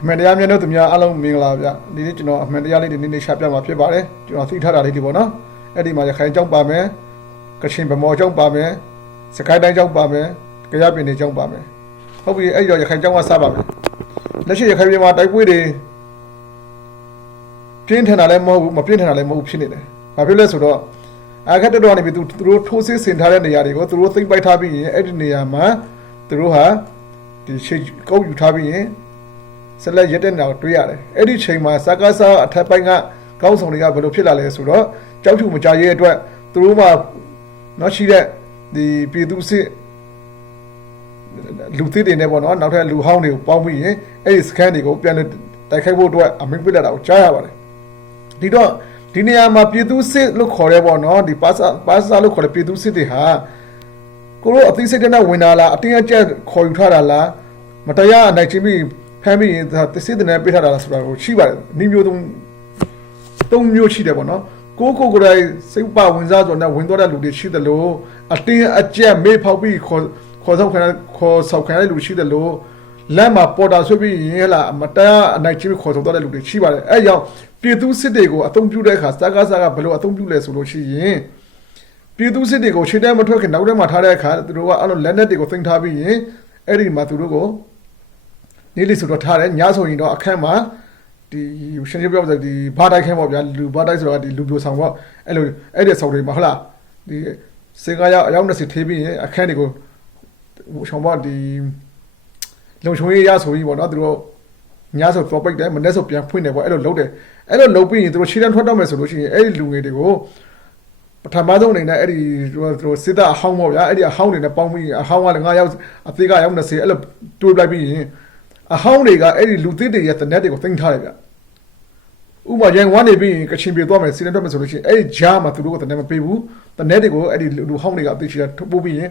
အမှန်တရားမျက်နှာသူများအားလုံးမင်္ဂလာဗျဒီနေ့ကျွန်တော်အမှန်တရားလေးဒီနေ့ရှာပြမှာဖြစ်ပါတယ်ကျွန်တော်သိထားတာလေးဒီပေါ့နော်အဲ့ဒီမှာရခိုင်ကျောင်းပါမယ်ကချင်ဗမော်ကျောင်းပါမယ်စကိုင်းတိုင်းကျောင်းပါမယ်ကြရပင်တွေကျောင်းပါမယ်ဟုတ်ပြီအဲ့တော့ရခိုင်ကျောင်းကစပါမယ်လက်ရှိရခိုင်ပြည်မှာတိုက်ပွဲတွေပြင်းထန်တာလည်းမဟုတ်ဘူးမပြင်းထန်တာလည်းမဟုတ်ဖြစ်နေတယ်ဘာဖြစ်လဲဆိုတော့အခက်တော်နေပြီသူတို့ထိုးစစ်ဆင်ထားတဲ့နေရာတွေကိုသူတို့သိမ့်ပိုက်ထားပြီးရင်အဲ့ဒီနေရာမှာသူတို့ဟာဒီရှေ့ကုပ်ယူထားပြီးရင်ဆက်လက်ရက်တဲ့နေရာကိုတွေ့ရတယ်အဲ့ဒီချိန်မှာစကားစားအထက်ပိုင်းကကောင်းဆောင်တွေကဘယ်လိုဖြစ်လာလဲဆိုတော့ကြောက်ချူမကြရဲအတွက်သူတို့မှနော်ရှိတဲ့ဒီပြည်သူစစ်လူသစ်တွေနဲ့ပေါ့နော်နောက်ထပ်လူဟောင်းတွေကိုပေါင်းပြီးရင်အဲ့ဒီစကန်တွေကိုပြန်လည်တိုက်ခိုက်ဖို့အတွက်အမိန့်ပေးလာတာကိုကြားရပါတယ်ဒီတော့ဒီနေရာမှာပြည်သူစစ်လို့ခေါ်ရဲပေါ့နော်ဒီပါစာလို့ခေါ်တဲ့ပြည်သူစစ်တွေဟာကိုတို့အသိစိတ်နဲ့ဝင်လာလားအတင်းအကျပ်ခေါ်ယူထားတာလားမတရားအနိုင်ချင်းပြီးဖမ်းပြီးသစ်စစ်တဲ့ပေးထားတာလားဆိုတာကိုရှိပါတယ်နှီးမျိုးသုံးမျိုးရှိတယ်ပေါ့နော်ကိုယ်တိုင်စိတ်ပါဝင်စားဆိုတော့ဝင်သွားတဲ့လူတွေရှိတယ်လို့အတင်းအကျပ်မေးဖောက်ပြီးခေါ်ဆောက်ခံရတဲ့လူရှိတယ်လို့လက်မှာပေါ်တာဆွဲပြီးရင်ဟလာမတရားအနိုင်ချင်းခေါ်ဆောင်သွားတဲ့လူတွေရှိပါတယ်အဲကြောင့်ပြည်သူစစ်တွေကိုအသုံးပြုတဲ့အခါစကားဘယ်လိုအသုံးပြုလဲဆိုလို့ရှိရင်ပြည်သူစစ်တွေကိုခြေထဲမထွက်ခင်နောက်ထဲမှာထားတဲ့အခါသူတို့ကအဲ့လိုလက်နက်တွေကိုသိမ်းထားပြီးရင်အဲ့ဒီမှာသူတို့ကိုနေလိဆိုတော့ထားတယ်ညဆိုရင်တော့အခန်းမှာဒီရှင်းပြပြောဆိုဒီဘာတိုက်ခန်းပေါ့ဗျာလူဘာတိုက်ဆိုတော့ဒီလူပြိုဆောင်ပေါ့အဲ့လိုအဲ့ဒီဆောင်တွေမှာဟုတ်လားဒီစေကားရောက်အယောက်20ထေးပြီးရင်အခန်းတွေကိုဟိုဆောင်ပေါ့ဒီလုံချုံရေးရဆိုပြီးပေါ့နော်သူတို့ညဆိုတော့ပိတ်တယ်မနေ့ဆိုပြန်ဖွင့်တယ်ပေါ့အဲ့လိုလုပ်တယ်အဲ့လိုလုပ်ပြီးရင်သူတို့ခြေတန်းထွက်တော့မယ်ဆိုလို့ရှိရင်အဲ့ဒီလူငယ်တွေကိုပထမဆုံးအနေနဲ့အဲ့ဒီသူတို့စစ်သားအဟောင်းပေါ့ဗျာအဲ့ဒီအဟောင်းတွေနဲ့ပေါင်းပြီးအဟောင်းကလည်း9ယောက်အသေးကယောက်20အဲ့လိုတွေးလိုက်ပြီးရင်အဟောင်းတွေကအဲ့ဒီလူသစ်တွေရဲ့တနက်တွေကိုသိမ်းထားတယ်ဗျဥပမာရန်ဝမ်းနေပြီးရင်ကချင်ပြေသွားမယ်စီးနေတော့မယ်ဆိုလို့ရှိရင်အဲ့ဒီဂျားမှာသူတို့ကတနက်မပေးဘူးတနက်တွေကိုအဲ့ဒီလူဟောင်းတွေကအသိချီတာထုတ်ပို့ပြီးရင်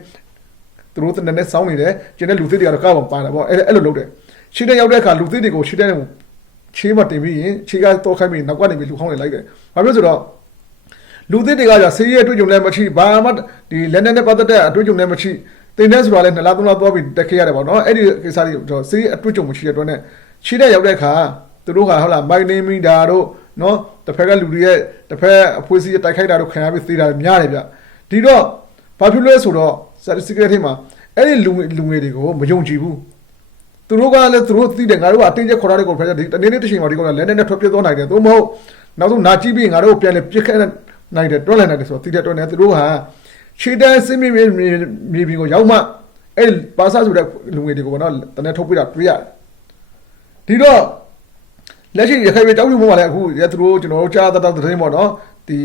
သူတို့တနက်နဲ့စောင်းနေတယ်ကျန်တဲ့လူသစ်တွေကတော့ကားပေါ်ပါတယ်ပေါ့အဲ့လိုလုပ်တယ်ခြေတဲ့ရောက်တဲ့အခါလူသစ်တွေကိုခြေတဲ့ခြေမတင်ပြီးရင်ခြေကတော့ခိုင်းပြီးနောက်ကနေပြီးလူဟောင်းတွေလိုက်တယ်ဘာဖြစ်လို့ဆိုတော့လူသစ်တွေကဆေးရဲအတွေ့အကြုံလည်းမရှိဘာမှဒီလက်နဲ့ပတ်သက်တဲ့အတွေ့အကြုံလည်းမရှိတင်တဲ့ဆိုတာလည်း2လ3လသွားပြီးတက်ခဲ့ရတယ်ပေါ့နော်အဲ့ဒီကိစ္စတွေတော့ဆေးအတွေ့အကြုံမရှိတဲ့အတွက်နဲ့ခြေတဲ့ရောက်တဲ့အခါသူတို့ကဟုတ်လားမိုက်နေမိတာတို့နော်တစ်ဖက်ကလူတွေရဲ့တစ်ဖက်အဖွဲ့အစည်းတိုက်ခိုက်တာတို့ခံရပြီးသေးတာများတယ်ဗျဒီတော့ဘာဖြစ်လဲဆိုတော့ security မှာအဲ့ဒီလူငယ်တွေကိုမယုံကြည်ဘူးသူတို့ကလည်းသူတို့သိတယ်ငါတို့ကအတင်းကျပ်ခေါ်ထားတဲ့ကိုဖက်ဒီတနေ့တစ်ချိန်မှာဒီကောင်လည်းနဲ့ထွက်ပြေးသွားနိုင်တယ်သို့မဟုတ်နောက်ဆုံးနာကြည့်ပြီးငါတို့ပြန်လေပြစ်ခဲ့နိုင်တယ်တွန်းလှန်နိုင်တယ်ဆိုတော့သိတဲ့အတွက်နဲ့သူတို့ဟာခြေတန်းစစ်မြေပြင်ကိုရောက်မှအဲ့ပါစာဆိုတဲ့လူငယ်တွေကိုကတော့တနေ့ထုတ်ပြတာတွေ့ရတယ်ဒီတော့လက်ရှိရခိုင်ပြည်တောက်ပြမှုမှာလည်းအခုရသူတို့ကျွန်တော်တို့ကြားတဲ့သတင်းပေါ့နော်ဒီ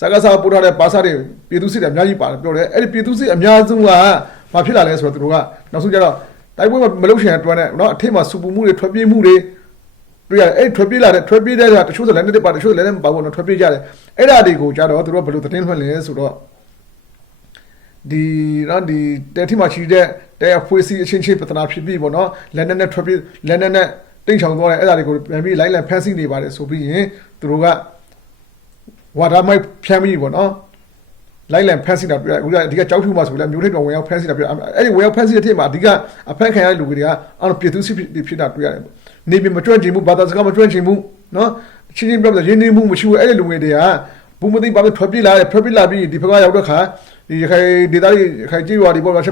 စကားစားပို့ထားတဲ့ပါစာတွေပြည်သူစစ်တွေအများကြီးပါတယ်ပြောတယ်အဲ့ဒီပြည်သူစစ်အများစုကဘာဖြစ်လာလဲဆိုတော့သူတို့ကနောက်ဆုံးကျတော့တိုက်ပွဲမလုပ်ချင်တဲ့တွန်းနဲ့နော်အထက်မှာစူပူမှုတွေထွက်ပြေးမှုတွေတွေ့ရတယ်အဲ့ထွက်ပြေးတဲ့တချို့ဆိုလည်းလက်နဲ့ပါတချို့လည်းမပါဘူးနော်ထွက်ပြေးကြတယ်အဲ့ဒါတွေကိုကြတော့သူတို့ဘယ်လိုသတင်းလွှင့်လဲဆိုတော့ဒီနော်ဒီတဲထီမှာရှိတဲ့တဲအဖွေးစီအချင်းချင်းပတနာဖြစ်ပြီးပေါ့နော်လက်နဲ့ထွက်ပြေးလက်နဲ့တိတ်ချောင်သွားတယ်အဲ့ဒါတွေကိုပြန်ပြီးလိုက်လံဖန်ဆီးနေပါတယ်ဆိုပြီးရင်သူတို့ကဝါဒမိုက်ဖျမ်းပြီးပေါ့နော်လိုက်လံဖန်ဆီးတာပြအခုအဓိကကြောက်ဖြူမှာဆိုလည်းမျိုးထိပ်တော်ဝင်ရောက်ဖန်ဆီးတာပြအဲ့ဒီဝင်ရောက်ဖန်ဆီးတဲ့ထက်မှာအဓိကအဖက်ခံရတဲ့လူတွေကအဲ့လိုပြည်သူစစ်ဖြစ်တာတွေ့ရတယ်နေပြည်မကျွမ်းကျင်မှုဘာသာစကားမကျွမ်းကျင်မှုနော်ချင်းပြောတယ်ရင်းနှီးမှုမရှိဘူးအဲ့ဒီလူငယ်တွေကဘူးမသိပါဘူးထွက်ပြေးလာပြီးဒီဘက်ကရောက်တဲ့ခါဒီခိုင်ဒေသတွေခိုင်ကြီးရွာတွေပေါ်မှာ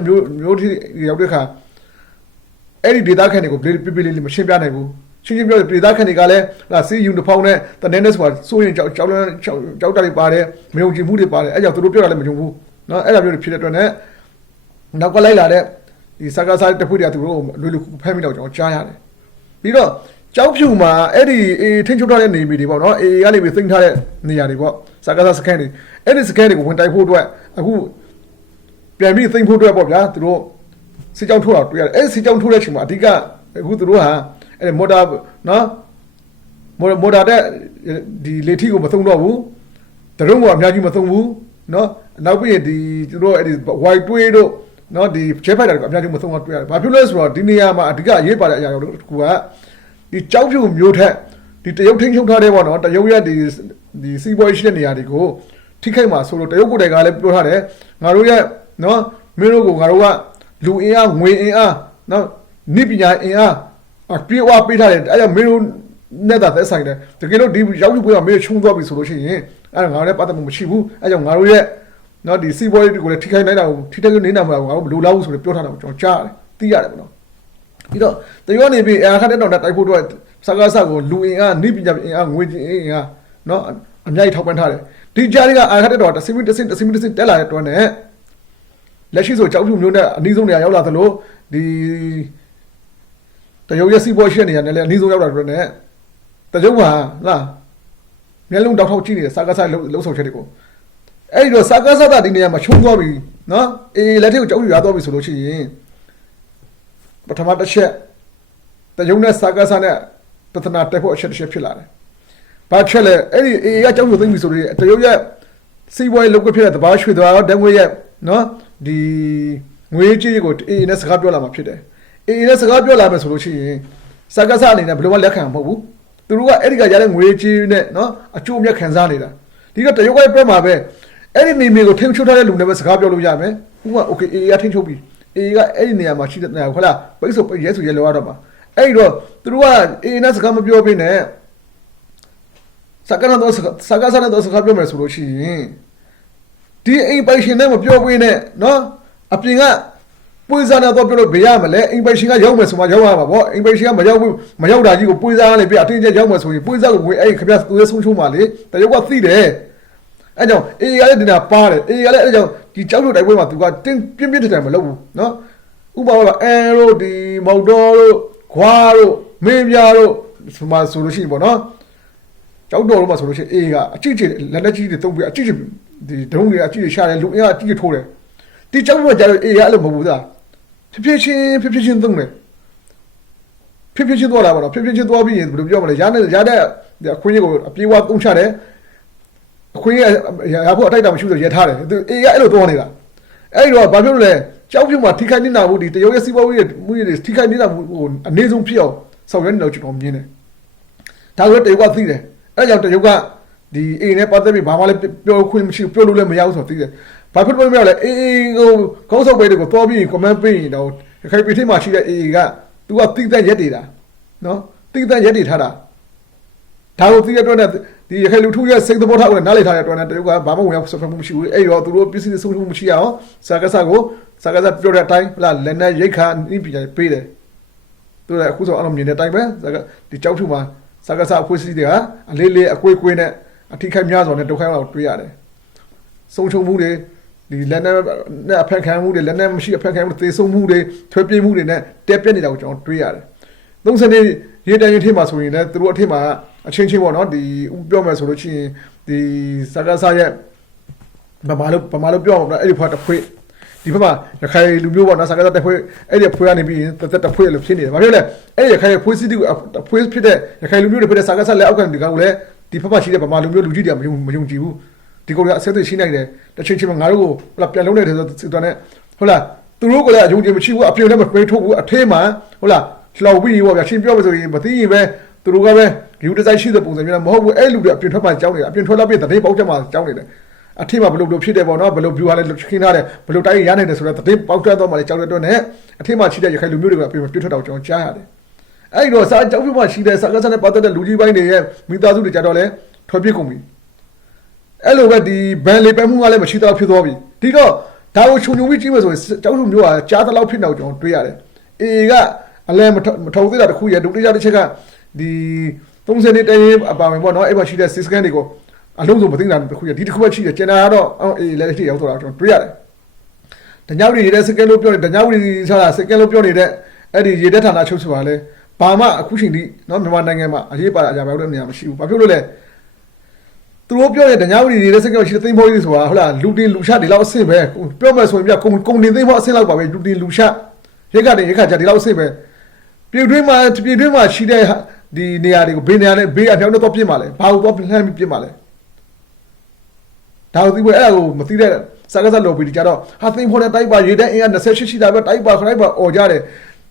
မျိုးထိရောက်တဲ့ခါအဲ့ဒီဒေသခံတွေကိုပြလေးမရှင်းပြနိုင်ဘူးချင်းပြောဒေသခံတွေကလည်းစီယူနဖောင်းနဲ့တနေ့နဲ့ဆိုတာစိုးရင်ကြောက်တာတွေပါတယ်မယုံကြည်မှုတွေပါတယ်အဲ့ကြောင့်သူတို့ပြောတာလည်းမယုံဘူးနော်အဲ့ဒါမျိုးတွေဖြစ်တဲ့အတွက်နဲ့နောက်ကလိုက်လာတဲ့ဒီစကားစားတဖွေတွေကသူတို့လွယ်ဖမ်းမိတော့ကျွန်တော်ကြားရတယ်ပြီးတော့ကြောက်ဖြူမှာအဲ့ဒီထင်းချုပ်ထားတဲ့နေမြေတွေပေါ့နော်အေးကနေပြီးသိမ်းထားတဲ့နေရာတွေပေါ့စကားစားစကန်တွေအဲ့ဒီစကန်တွေကိုဝင်တိုက်ဖို့အတွက်အခုပြန်ပြီးသိမ်းဖို့အတွက်ပေါ့ဗျာသူတို့စစ်ကြောင်းထိုးတာတွေ့ရတယ်အဲ့စစ်ကြောင်းထိုးတဲ့အချိန်မှာအဓိကအခုသူတို့ဟာအဲ့မော်တာနော်မော်တာတဲ့ဒီလေထီကိုမသုံးတော့ဘူးတရုံးကအများကြီးမသုံးဘူးနော်နောက်ပြီးဒီသူတို့အဲ့ဒီ white တွေးတို့နော်ဒီ jet fighter ကအများကြီးမသုံးတော့တွေ့ရတယ်ဘာဖြစ်လဲဆိုတော့ဒီနေရာမှာအဓိကအရေးပါတဲ့အရာတို့ကဒီကြောက်ဖြူမျိုးထက်ဒီတရုတ်ထင်းချုပ်ထားတဲ့ပေါ့နော်တရုတ်ရဲ့ဒီစီးပွားရေးရှိတဲ့နေရာတွေကိုထိခိုက်မှာဆိုလို့တရုတ်ကိုယ်တိုင်ကလည်းပြောထားတယ်ငါတို့ရဲ့နော်မင်းတို့ကိုငါတို့ကလူအင်အားငွေအင်အားနော်နိပညာအင်အား ပြေဝပေးထားတယ်အဲ့ဒါမင်းတို့နဲ့တာသက်ဆိုင်တယ်တကယ်လို့ဒီရောက်ပြီးပွဲကမင်းချုံသွားပြီဆိုလို့ရှိရင်အဲ့ငါလည်းပတ်သက်မှုမရှိဘူးအဲ့ကြောင့်ငါတို့ရဲ့နော်ဒီစီးပွားရေးကိုလည်းထိခိုက်နိုင်တာကိုထိခိုက်နေနိုင်မှာငါတို့မလိုလားဘူးဆိုပြီးပြောထားတာကိုကျွန်တော်ကြားတယ်သိရတယ်ပေါ့နော်ပြီးတော့တရွေးနေပြီးအခါတဲ့တော့တိုက်ဖို့တော့စကားစကိုလူအင်အားနိပညာအင်အားငွေအင်အားနော်အများကြီးထောက်ပံ့ထားတယ်ဒီကြားတွေကအခါတဲ့တော့တစင်းတက်လာတဲ့တော့နဲ့လက်ရှိဆိုကြောက်ဖြူမျိုးနဲ့အနည်းဆုံးနေရာရောက်လာသလိုဒီတရုတ်ရဲ့စီးပွားရေးနေရာနဲ့လည်းအနည်းဆုံးရောက်လာတော့နဲ့တရုတ်ဟာလားမျက်လုံးတောက်ထောက်ကြည့်နေတဲ့စကားစလှုပ်ဆောင်ချက်တွေကိုအဲ့ဒီတော့စကားစတာဒီနေရာမှာချုံသွားပြီနော်လက်ထက်ကိုကြောက်ဖြူရသွားပြီဆိုလို့ရှိရင်ပထမတစ်ချက်တရုတ်နဲ့စကားစနဲ့ပထနာတက်ဖို့အချက်တစ်ချက်ဖြစ်လာတယ်။ဘာချက်လဲအဲ့ဒီအေကကြောက်ဖြူသိမ့်ပြီဆိုတော့တရုတ်ရဲ့စီးပွားရေးလုပ်ခွင့်ဖြစ်တဲ့တဘာရွှေသွားတော့တန်ငွေရဲ့နော်ဒီငွေကြေးကိုအေနဲ့စကားပြောလာမှာဖြစ်တယ်။အေနဲ့စကားပြောလာမယ်ဆိုလို့ရှိရင်စကားစအနေနဲ့ဘယ်လိုမှလက်ခံမှာမဟုတ်ဘူး။သူတို့ကအဲ့ဒီကရတဲ့ငွေကြေးနဲ့နော်အကျိုးမြတ်ခံစားနေတာ။ဒီတော့တရုတ်ကပြမှာပဲအဲ့ဒီနေမီကိုထိန်းချုပ်ထားတဲ့လူနဲ့ပဲစကားပြောလို့ရမယ်။ဥပမာ okay အေကထိန်းချုပ်ပြီအေကအဲ့ဒီနေရာမှာရှိတဲ့နေရာဟုတ်လားပိတ်ဆိုရဲဆိုရဲလောရတော့မှာအဲ့တော့သူတို့ကအေနဲ့စကားမပြောဘဲနဲ့စကားနဲ့တော့စကားနဲ့တော့စကားပြောမယ်ဆိုလို့ရှိရင်ဒီအိမ်ပိုင်ရှင်နဲ့မပြောဘဲနဲ့နော်အပြင်ကပွေးစားနဲ့တော့ပြောလို့ဘေးရမလဲအိမ်ပိုင်ရှင်ကရောက်မယ်ဆိုမှရောက်ရမှာပေါ့အိမ်ပိုင်ရှင်ကမရောက်တာကြီးကိုပွေးစားနဲ့ပြအတင်းကျပ်ရောက်မယ်ဆိုရင်ပွေးစားကိုငွေအဲ့ခင်ဗျာသူရဲ့ဆုံးရှုံးပါလေတရုတ်ကသိတယ်အဲ့ကြောင့်အေကလည်းဒီနာပါတယ်အေကလည်းအဲ့ကြောင့်ဒီကြောက်လို့တိုက်ပွဲမှာသူကတင်းပြင်းထန်မလုပ်ဘူးနော်ဥပမာကအဲရိုဒီမော်တော်တို့ခွာတို့မင်းပြားတို့ဆိုမှဆိုလို့ရှိရင်ပေါ့နော်ကြောက်တော်တို့မှဆိုလို့ရှိရင်အေကအကြည့်ကြည့်လက်လက်ကြီးတွေတုံးပြီးအကြည့်ကြည့်ဒီဒုံးတွေအကြည့်ကြည့်ရှာတယ်လူအင်အားအကြည့်ကြည့်ထိုးတယ်ဒီကြောက်လို့ကြတော့အေကအဲ့လိုမဟုတ်ဘူးသားဖြည်းဖြည်းချင်းသုံးတယ်ဖြည်းဖြည်းချင်းသွားတာပေါ့နော်ဖြည်းဖြည်းချင်းသွားပြီးရင်ဘယ်လိုပြောမလဲရတဲ့အခွင့်အရေးကိုအပြေးဝသုံးချတယ်အခွင့်ရဖို့အတိုက်တာမရှိဆိုရထားတယ်သူအေကအဲ့လိုသွားနေတာအဲ့တော့ဘာဖြစ်လို့လဲကြောက်ဖြူမှာထိခိုက်နေတာဘူးဒီတရုတ်ရဲ့စီးပွားရေးမှုတွေထိခိုက်နေတာဘူးဟိုအနေဆုံးဖြစ်အောင်ဆောင်ရွက်နေတော့ကျွန်တော်မြင်တယ်ဒါဆိုတရုတ်ကသိတယ်အဲ့ကြောင့်တရုတ်ကဒီအေနဲ့ပတ်သက်ပြီးဘာမှလည်းပြောခွင့်မရှိပြောလို့လည်းမရဘူးဆိုတော့သိတယ်ဘာဖြစ်လို့မရလဲအေကိုကောင်းဆောင်ပဲတွေကိုသွားပြီး comment ပေးရင်တော့ခိုင်ပီထိမှာရှိတဲ့အေက तू ကတိသက်ရက်နေတာနော်တိသက်ရက်နေထားတာဒါကိုသိရတဲ့ဒီရခိုင်လူထုရဲ့စိတ်သဘောထားကိုနားလည်ထားတဲ့အတွက်နဲ့တရုတ်ကဘာမှဝင်ရောက်ဆွမှုမရှိဘူးအဲ့တော့သူတို့ပစ္စည်းဆုံးမှုမရှိအောင်စကားစပြောတဲ့အတိုင်းဟလာလက်နဲ့ရိတ်ခါနိပညာပေးတယ်သူလည်းအခုဆိုအလုံးမြင်တဲ့အတိုင်းပဲဒီကြောက်ဖြူမှာစကားအဖွဲ့အစည်းတွေကအလေးလေးအကွေးကွေးနဲ့အထိခိုက်များစွာနဲ့ဒုက္ခရောက်တွေ့ရတယ်ဆုံးရှုံးမှုတွေဒီလက်နဲ့အဖက်ခံမှုတွေလက်နဲ့မရှိအဖက်ခံမှုသေဆုံးမှုတွေထွေးပြင်းမှုတွေနဲ့တက်ပြက်နေတာကိုကျွန်တော်တွေ့ရတယ်30နှစ်ရေးတိုင်းရေးထည့်မှာဆိုရင်လည်းသူတို့အထက်မှာအချင်းချင်းပေါ့နော်ဒီပြောမယ်ဆိုလို့ရှိရင်ဒီစကားစားရဲ့ဗမာလို့ပြောမှာအဲ့ဒီဖွားတစ်ဖွဲ့ဒီဘက်မှာရခိုင်လူမျိုးပေါ့နော်စကားစားတစ်ဖွဲ့အဲ့ဒီဖွဲ့ကနေပြီးတစ်ဖွဲ့လို့ဖြစ်နေတယ်ဘာဖြစ်လဲအဲ့ဒီရခိုင်ဖွဲ့စည်းသူဖွဲ့ဖြစ်တဲ့ရခိုင်လူမျိုးတွေဖြစ်တဲ့စကားစားလက်အောက်ကနေဒီကောင်လည်းဒီဘက်မှာရှိတဲ့ဗမာလူမျိုးလူကြီးတွေကမယုံကြည်ဘူးဒီကောင်ကအဆက်အသွယ်ရှိနိုင်တယ်တစ်ချိန်ချင်းမှာငါတို့ကိုဟိုလာပြန်လုံးနေတယ်ဆိုတော့နဲ့ဟုတ်လားသူတို့ကလည်းအယုံကြည်မရှိဘူးအပြင်လည်းမပေးထုတ်ဘူးအထဲမှာဟုတ်လားလှော်ပြီးပေါ့ဗျာရှင်းပြောမယ်ဆိုရင်မသိရင်ပဲသူတို့ကပဲယူဒီဇိုင်းရှိတဲ့ပုံစံမျိုးမဟုတ်ဘူးအဲ့လူတွေအပြင်ထွက်မှကြောင်းနေတယ်အပြင်ထွက်လာပြီးတတိပေါက်ချက်မှကြောင်းနေတယ်အထက်မှာဘလို့ဖြစ်တယ်ပေါ့နော်ဘလို့ view ဟာလည်းခင်းထားတယ်ဘလို့တိုင်းရနိုင်တယ်ဆိုတော့တတိပေါက်ချက်တော့မှလည်းကြောင်းတဲ့အတွက်နဲ့အထက်မှာရှိတဲ့ရခိုင်လူမျိုးတွေကအပြင်မှာပြည့်ထွက်တော့ကျွန်တော်ကြားရတယ်အဲ့တော့စာကြောင်းပြမှရှိတဲ့စာကစားနဲ့ပတ်သက်တဲ့လူကြီးပိုင်းတွေရဲ့မိသားစုတွေကြတော့လည်းထွက်ပြေးကုန်ပြီအဲ့လိုပဲဒီဘန်လေးပဲမှုကလည်းမရှိတော့ဖြစ်သွားပြီဒီတော့ဒါကိုခြုံပြီးကြည့်မယ်ဆိုရင်ကြောက်လူမျိုးကကြားတလောက်ဖြစ်နေတော့ကျွန်တော်တွေ့ရတယ်အေကအလဲမထုံသေးတာတခုရဒုတိယတစ်ချက်ကဒီ30နှစ်တည်းအပါဝင်ပေါ့နော်အဲ့မှာရှိတဲ့ scan တွေကိုအလုံးစုံမသိတာတခုရဒီတစ်ခုပဲရှိတယ်ကျန်တာကတော့အေးလည်းတစ်ရောက်တော့ကျွန်တော်တွေ့ရတယ်။တညောက်တွေရဲ့ scan လို့ပြောနေတညောက်တွေဆိုတာ scan လို့ပြောနေတဲ့အဲ့ဒီရေတက်ဌာနချုပ်ဆိုတာလဲဘာမှအခုချိန်ထိနော်မြန်မာနိုင်ငံမှာအရေးပါအရာပဲလို့နေရာမရှိဘူး။ဘာဖြစ်လို့လဲသူတို့ပြောတဲ့တညောက်တွေရဲ့ scan ရှိတဲ့သိမ်းဖို့ကြီးဆိုတာဟုတ်လားလူတင်လူချဒီလောက်အဆင့်ပဲပြောမယ်ဆိုရင်ပြကုန်တင်သိမ်းဖို့အဆင့်လောက်ပါပဲလူတင်လူချရက်ခါကြဒီလောက်အဆင့်ပဲပြည်တွင်းမှာရှိတဲ့ဒီနေရာတွေကိုဘေးနေရာနဲ့ဘေးအပြောင်းတော့ပြစ်မှာလဲဘာလို့တော့လှမ်းပြစ်မှာလဲဒါကိုသိဖို့အဲ့ဒါကိုမသိတဲ့စကားစလော်ပြီးကြတော့ဟာသိဖို့နဲ့တိုက်ပါရေတဲ့အင်အား28ရှိတာပဲတိုက်ပါခရိုက်ပါអော်ကြတယ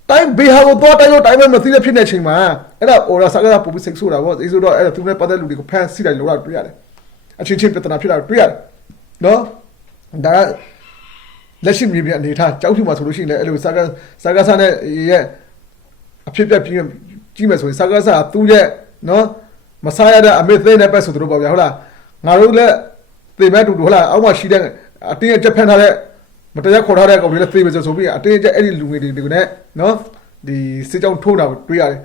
်တိုင်းဘေးဟာကိုတော့တိုင်းပဲမသိတဲ့ဖြစ်နေချိန်မှာအဲ့ဒါအော်စကားစပူပြီးစိတ်ဆိုးတာပေါ့စိတ်ဆိုးတော့အဲ့ဒါသူနဲ့ပတ်သက်လူတွေကိုဖန်ဆီးတယ်လို့တော့တွေ့ရတယ်အချင်းချင်းပြဿနာဖြစ်တာတွေ့ရတယ်နော်ဒါလက်ရှိမြေပြင်အနေထားကြောက်ဖြူမှာဆိုလို့ရှိရင်လည်းအဲ့လိုစကားစနဲ့ရဲ့ အဖြစ်ပြကြီးမယ်ဆိုရင်စကားစားသူ့ရဲ့နော်မစားရတဲ့အမေသိနေပဲဆိုသူတို့ပေါ့ဗျာဟုတ်လားငါတို့လည်းသေမဲ့တူတူဟုတ်လားအောက်မှာရှိတဲ့အတင်းအကျပ်ဖန်ထားတဲ့မတရားခေါ်ထားတဲ့ကောင်တွေလည်းသေပဲဆိုပြီးအတင်းအကျပ်အဲ့ဒီလူငယ်တွေကိုနဲ့နော်ဒီစစ်ကြောင်းထိုးတာကိုတွေ့ရတယ်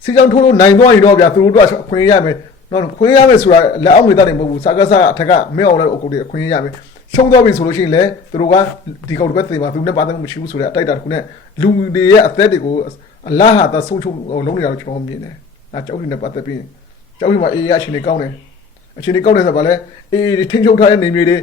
စစ်ကြောင်းထိုးလို့နိုင်သွားရင်တော့ဗျာသူတို့တော့အခွင့်ရမယ်နော်ခွင့်ရမယ်ဆိုတာလက်အောက်ငွေသားတွေမဟုတ်ဘူးစကားစားအထက်ကမင်းအောင်လည်းအကုန်တွေအခွင့်ရမယ်ရှုံးသွားပြီဆိုလို့ရှိရင်လည်းသူတို့ကဒီကောင်တွေပဲသေပါသူနဲ့ပါတဲ့မှုမရှိဘူးဆိုတဲ့အတိုက်တာတစ်ခုနဲ့လူတွေရဲ့အသက်တွေကိုအလားဟာသာဆုံးချုံလုံးနေတာကိုကျွန်တော်မြင်တယ်။ဒါကြောက်ရွံ့နေပတ်သက်ပြီးကြောက်ရွံ့မှာအေးရအချိန်တွေကောင်းတယ်။အချိန်တွေကောင်းတယ်ဆိုတော့ဗာလဲအေးထိန်းချုပ်ထားတဲ့နေမြေတွေ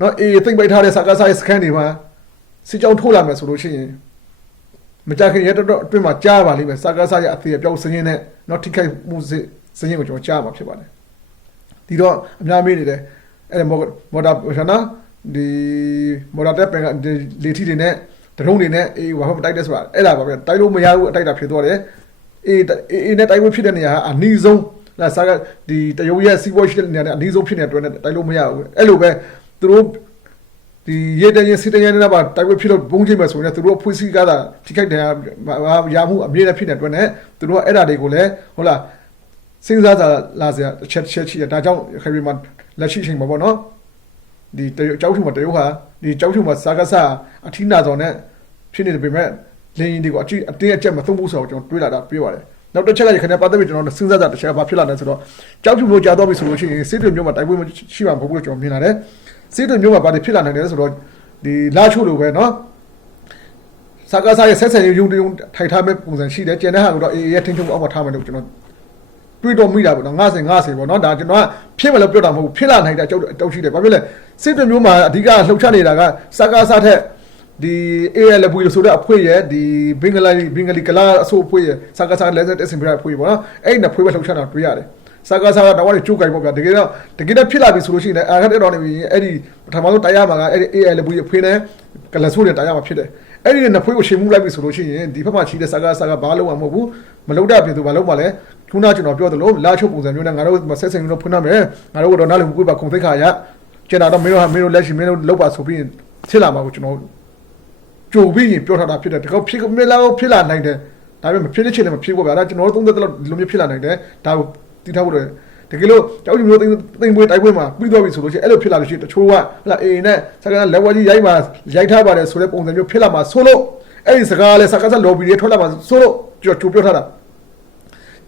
နော်အေးသိမ့်ပိုက်ထားတဲ့စကားစားရဲ့စကန်တွေမှာစစ်ကြောင်းထိုးလာမယ်ဆိုလို့ရှိရင်မကြခင်ရတော့အတွင်းမှာကြားပါလိမ့်မယ်စကားစားရဲ့အသေးအပြောက်စင်းရင်းနဲ့နော်ထိခိုက်မှုစင်းရင်းကိုကျွန်တော်ကြားမှာဖြစ်ပါတယ်။ဒီတော့အများမေးနေတယ်အဲ့မော်တာဆန္ဒဒီမော်တာတက်ပင်ကလေထီတွေနဲ့ဒရုန်းတွေနဲ့အေးဘာမှမတိုက်တဲ့ဆိုတာအဲ့ဒါပါပဲတိုက်လို့မရဘူးအတိုက်တာဖြစ်သွားတယ်အေးနဲ့တိုက်ပွဲဖြစ်တဲ့နေရာကအနီးဆုံးလာစားကဒီတရုတ်ရဲ့စီးပွားရေးနေရာနဲ့အနီးဆုံးဖြစ်နေတဲ့အတွက်နဲ့တိုက်လို့မရဘူးအဲ့လိုပဲသူတို့ဒီရေတရင်စီတရင်နဲ့ပါတိုက်ပွဲဖြစ်လို့ဘုံချိန်မှာဆိုရင်သူတို့ဖွေးစည်းကားတာထိခိုက်တယ်ရမှုအမြင့်နဲ့ဖြစ်နေတဲ့အတွက်နဲ့သူတို့ကအဲ့ဒါတွေကိုလည်းဟုတ်လားစဉ်းစားကြလာစရာတစ်ချက်ရှိတယ်ဒါကြောင့်ခေပြည်မှာလက်ရှိချိန်မှာပေါ့နော်ဒီကြောက်ထုံမှာတရုတ်ဟာဒီကြောက်ထုံမှာစားကစားအထီးနာဆောင်နဲ့ဖြစ်နေတယ်ပေမဲ့လင်းရင်တွေကိုအတင်းအကျပ်မသုံးဘူးဆိုတော့ကျွန်တော်တွေးလာတာပြောပါတယ်နောက်တစ်ချက်ကခင်ဗျာပတ်သက်ပြီးကျွန်တော်စဉ်းစားကြတစ်ချက်ကဘာဖြစ်လာလဲဆိုတော့ကြောက်ထုံမျိုးကြာတော့ပြီဆိုလို့ရှိရင်စစ်တွေမျိုးမှာတိုက်ပွဲရှိမှာမဟုတ်ဘူးလို့ကျွန်တော်မြင်လာတယ်စစ်တွေမျိုးမှာဘာတွေဖြစ်လာနိုင်လဲဆိုတော့ဒီလာချို့လိုပဲနော်စားကစားရဲ့ဆက်ဆံရေးယုံထိုက်ထားမဲ့ပုံစံရှိတယ်ကျန်တဲ့ဟာကတော့အေးရဲ့ထင်းထုံအောက်မှာထားမယ်လို့ကျွန်တော်တွေးတော့မိတာပေါ့နော်50ပေါ့နော်ဒါကျွန်တော်ကဖြစ်မလို့ပြောတာမဟုတ်ဘူးဖြစ်လာနိုင်တဲ့အကြောက်ရှိတယ်ဘာဖြစ်လဲစစ်တွေမျိုးမှာအဓိကလှုပ်ရှားနေတာကစားကစားထက်ဒီ ALW ဆိုတဲ့အဖွဲရဲ့ဒီဘင်္ဂလီကလာအဆိုအဖွဲ့ရဲ့စကားစားလက်ဆက်တက်စင်ပြတဲ့အဖွဲ့ပေါ့နော်အဲ့ဒီနှစ်ဖွဲ့ပဲလှုပ်ရှားတာတွေ့ရတယ်စကားစားတော့ကျိုးကြိုင်ပေါ့ဗျာတကယ်တော့ဖြစ်လာပြီဆိုလို့ရှိရင်အာခတ်တော်နေပြီအဲ့ဒီပထမဆုံးတရားမှာကအဲ့ဒီ ALW အဖွဲ့နဲ့ကလဆိုးနဲ့တရားမှာဖြစ်တယ်အဲ့ဒီနှစ်ဖွဲ့ကိုရှင်မှုလိုက်ပြီဆိုလို့ရှိရင်ဒီဘက်မှာရှိတဲ့စကားဘာလို့မှမဟုတ်ဘူးမလုပ်တဲ့ပြင်သူဘာလို့မှလဲခုနကျွန်တော်ပြောသလိုလာချုပ်ပုံစံမျိုးနဲ့ငါတို့ဆက်ဆံလို့ဖွင့်ရမယ်ငါတို့ကတော့နားလည်ကိုပြပါခုံသိခါရကျန်တာတော့မင်းတို့လက်ရှိမင်းတို့လောက်ပါဆိုပြီးဖြစ်လာမှာကိုကျွန်တော်ကြိုပြီးရင်ပြောထားတာဖြစ်တယ်တကောဖြစ်မလားဖြစ်လာနိုင်တယ်ဒါပေမဲ့မဖြစ်တဲ့ချိန်နဲ့မဖြစ်ဘူးဗျာဒါကျွန်တော်တို့သုံးသက်လို့မျိုးဖြစ်လာနိုင်တယ်ဒါကိုသိထားဖို့တော့တကယ်လို့ကြောက်ရွံ့မျိုးသိမ့်ပွဲတိုက်ပွဲမှာပြီးသွားပြီဆိုလို့ရှိရင်အဲ့လိုဖြစ်လာလို့ရှိရင်တချို့ကဟလာအေးနဲ့စကားလက်ဝါးကြီးရိုက်ထားပါတယ်ဆိုတဲ့ပုံစံမျိုးဖြစ်လာမှာဆိုလို့အဲ့ဒီစကားလဲစကားလော်ဘီတွေထွက်လာမှာဆိုလို့ကြိုပြောထားတာ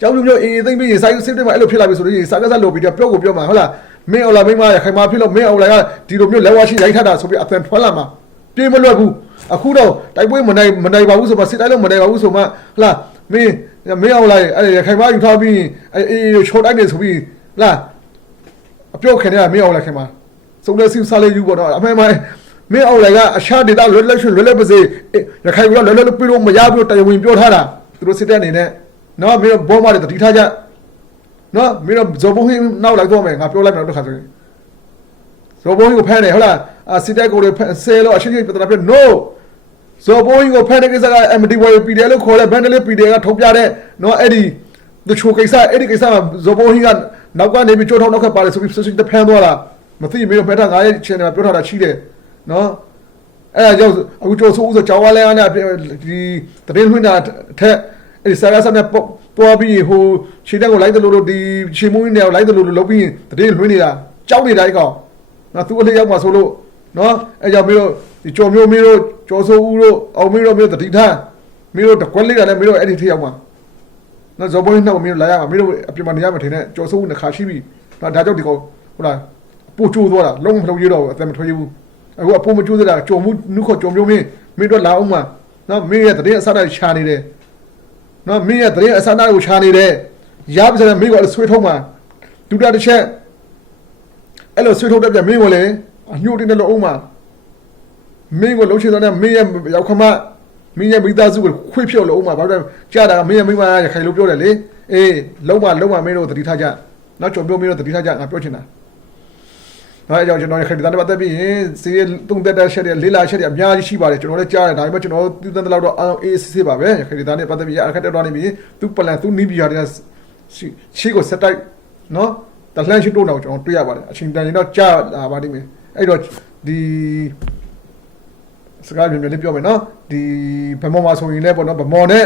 ကြောက်ရွံ့မျိုးအေးသိမ့်ပြီးရင်စိုက်စစ်တွေမှာအဲ့လိုဖြစ်လာပြီဆိုလို့ရှိရင်စကားလော်ဘီတွေပြောကိုပြောမှာဟုတ်လားမင်းအောင်လာမင်းမရခိုင်မာဖြစ်လို့မင်းအောင်လာကဒီလိုမျိုးလက်ဝါးရှိရိုက်ထားတာဆိုပြီးအတန်ထွက်လာမှာပြေးမလွတ်ဘူးအခုတော့တိုက်ပွဲမနိုင်ပါဘူးဆိုမှစစ်တိုင်းလို့မနိုင်ပါဘူးဆိုမှဟလာမင်းအောင်လာအဲ့ခိုင်မာယူထားပြီးအေးချိုးတိုက်နေဆိုပြီးလာအပြောခင်ရမင်းအောင်လာခင်မှာစုံလက်စီစားလေးယူပေါ့တော့အမှန်မှန်မင်းအောင်လာကအရှာဒေတာလွတ်လပ်ပါစေရခိုင်ကလွတ်လပ်ပြီးတော့မရဘူးတရားဝင်ပြောထားတာသူတို့စစ်တဲ့အနေနဲ့နော်မင်းဘောမတွေတတိထားကြနော်မင်းတို့ဇော်ဘုံဟင်းနောက်လိုက်တော့မယ်ငါပြောလိုက်မယ်တော့ခါဆိုရင်ဇော်ဘုံဟင်းကိုဖမ်းတယ်ဟုတ်လားစစ်တဲ့ကိုဆဲလို့အချင်းချင်းပြဿနာပြ no ဇော်ဘုံဟင်းကိုဖမ်းတဲ့ကိစ္စက MDY PD လို့ခေါ်တဲ့ဘန်ဒလေး PD ကထုတ်ပြတဲ့နော်အဲ့ဒီတချို့ကိစ္စအဲ့ဒီကိစ္စမှာဇော်ဘုံဟင်းကနောက်ကနေပြီးကြိုးထောက်နောက်ခက်ပါတယ်ဆိုပြီးစစ်စစ်ဖမ်းသွားတာမသိမင်းတို့ဖက်တာငါရဲ့ channel မှာပြောထားတာရှိတယ်နော်အဲ့ဒါကြောင့်အခုကြိုးဆိုးဆိုကြောင်းဝါလဲနဲ့ဒီတရင်လွှင့်တာထက်အဲ့ဒီစာရစာနဲ့ပေါ်ပြီးဟိုခြေတက်ကိုလိုက်တယ်လို့ဒီခြေမွေးနေကိုလိုက်တယ်လို့လုပ်ပြီးတရင်လွှင့်နေတာကြောက်နေတာအဲ့ကောင်နော်သူ့အလေးရောက်မှာဆိုလို့နော်အဲ့ကြောင့်မင်းတို့ဒီကြော်မျိုးမင်းတို့ကြော်ဆိုးဦးတို့အောင်မင်းတို့မျိုးတတိထားမင်းတို့တကွက်လေးကလည်းမင်းတို့အဲ့ဒီထိရောက်မှာနော်ဇော်ဘိုင်းနှောက်မင်းတို့လာရမှာမင်းတို့အပြင်မှာနေရမှာထင်တယ်ကြော်ဆိုးဦးနှစ်ခါရှိပြီနော်ဒါကြောင့်ဒီကောင်ဟုတ်လားပို့ချိုးသွားတာလုံးမလုံးရတော့အသက်မထွေးဘူးအခုအပိုးမချိုးသေးတာကြော်မှုနုခေါ်ကြော်မျိုးမင်းတို့လာအောင်မှာနော်မင်းရဲ့တရင်အစားတိုင်းခြာနေတယ်နော်မင်းရဲ့တရင်အစားတိုင်းကိုခြာနေတယ်ရပါစတဲ့မင်းကဆွေးထုံးမှာဒုတိယတစ်ချက်အဲ့လိုဆွေးထုတ်တဲ့ပြမင်းကိုလည်းအညှို့တင်းတဲ့လို့အောင်မှာမင်းကိုလုံးချင်တဲ့မင်းရဲ့ရောက်ခမမင်းရဲ့မိသားစုကိုခွေးဖြုတ်လို့အောင်မှာဘာလို့ကြားတာကမင်းရဲ့မိမရခိုင်လို့ပြောတယ်လေအေးလုံးမမင်းတို့တတိထားကြနောက်ကြော်ပြောမင်းတို့တတိထားကြငါပြောချင်တာအဲ့ကြောင့်ကျွန်တော်ခိုင်တဲ့ပတ်သက်ပြီးရင်စီးတုံးတက်တဲ့ချက်တွေလေးလာချက်တွေအများကြီးရှိပါတယ်ကျွန်တော်လည်းကြားတယ်ဒါပေမဲ့ကျွန်တော်သိတဲ့လောက်တော့အေးစစ်ပါပဲခိုင်တဲ့နဲ့ပတ်သက်ပြီးအခက်တက်တော့နေပြီသူပလန်သူနီးပြရတယ်ရှိကိုစက်တိုက်နော်တလှမ်းရှိတော့ကျွန်တော်တွေ့ရပါတယ်အချိန်တန်ရင်တော့ကြာလာပါလိမ့်မယ်အဲ့တော့ဒီစကားပြန်ပြန်လေးပြောမယ်နော်ဒီဗမော်မှာဆိုရင်လည်းပေါ့နော်ဗမော်နဲ့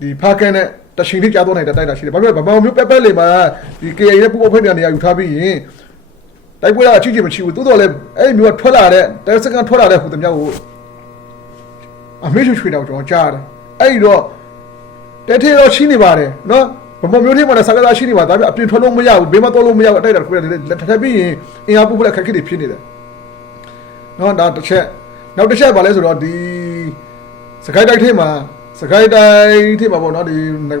ဒီဖာကန်နဲ့တရှင်လေးကြားတော့နိုင်တဲ့တိုက်တာရှိတယ်ဘာဖြစ်လဲဗမာမျိုးပက်လေးမှာဒီ KA ရဲ့ပူပေါင်းဖိနေရယူထားပြီးရင်တိုက်ပွဲကအချစ်ချင်မရှိဘူးတိုးတော်လည်းအဲ့မျိုးကထွက်လာတဲ့တဲစကန်ထွက်လာတဲ့ဟိုတမျိုးကိုအမေရွှေတော့ကျွန်တော်ကြားတယ်အဲ့ဒီတော့တဲထေတော့ရှိနေပါတယ်နော်ဗမာမျိုးထဲမှာစကားသားရှိနေပါဒါပေမဲ့အပြင်ထွက်လို့မရဘူးဘေးမှာတော့လို့မရဘူးအတိုက်တာခွဲတယ်လက်ထပ်ပြီးရင်အင်အားပူပလက်ခက်ခဲတွေဖြစ်နေတယ်နော်ဒါတစ်ချက်နောက်တစ်ချက်ပါလဲဆိုတော့ဒီစကိုင်းတိုက်ထဲမှာစကိုင်းတိုင်းထဲမှာပေါ့နော်ဒီ